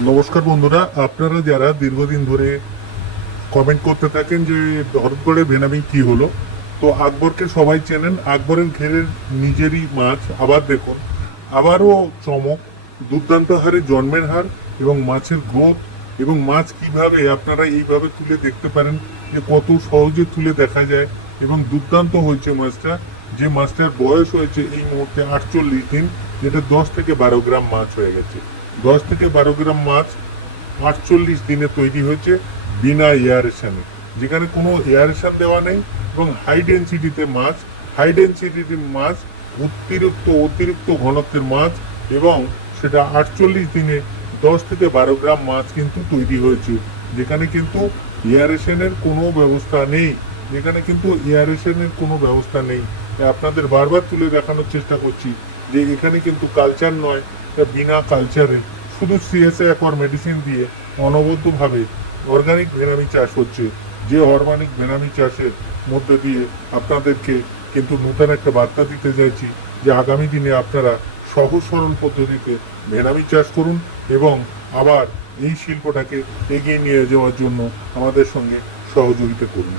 নমস্কার বন্ধুরা, আপনারা যারা দীর্ঘদিন ধরে কমেন্ট করতে থাকেন যে হরদগড়ে ভেনামি কি হলো, তো আকবরকে সবাই চেনেন। আকবরের ঘেরের নিজেরই মাছ, আবার দেখুন, আবারও চমক, দুর্দান্ত হারে জন্মের হার এবং মাছের গ্রোথ এবং মাছ কীভাবে আপনারা এইভাবে তুলে দেখতে পারেন, যে কত সহজে তুলে দেখা যায় এবং দুর্দান্ত হয়েছে মাছটা। যে মাছটার বয়স হয়েছে এই মুহূর্তে আটচল্লিশ দিন, যেটা দশ থেকে বারো গ্রাম মাছ হয়ে গেছে। দশ থেকে বারো গ্রাম মাছ আটচল্লিশ দিনে তৈরি হয়েছে বিনা এয়ারেশনে যেখানে কোনো এয়ারেশন দেওয়া নেই এবং হাই ডেন্সিটিতে মাছ হাই ডেন্সিটিতে মাছ, অতিরিক্ত অতিরিক্ত ঘনত্বের মাছ এবং সেটা আটচল্লিশ দিনে দশ থেকে বারো গ্রাম মাছ কিন্তু তৈরি হয়েছে। যেখানে কিন্তু এয়ারেশনের কোনো ব্যবস্থা নেই। যেখানে কিন্তু এয়ারেশনের কোনো ব্যবস্থা নেই। আপনাদের বারবার তুলে দেখানোর চেষ্টা করছি যে এখানে কিন্তু কালচার নয় বিনা কালচারে শুধু সিএসএ একর মেডিসিন দিয়ে অনবদ্যভাবে অর্গানিক ভেনামি চাষ হচ্ছে। যে অর্গানিক ভেনামি চাষের মধ্যে দিয়ে আপনাদেরকে কিন্তু নতুন একটা বার্তা দিতে চাইছি যে আগামী দিনে আপনারা সহজ সরল পদ্ধতিতে ভেনামি চাষ করুন এবং আবার এই শিল্পটাকে এগিয়ে নিয়ে যাওয়ার জন্য আমাদের সঙ্গে সহযোগিতা করুন।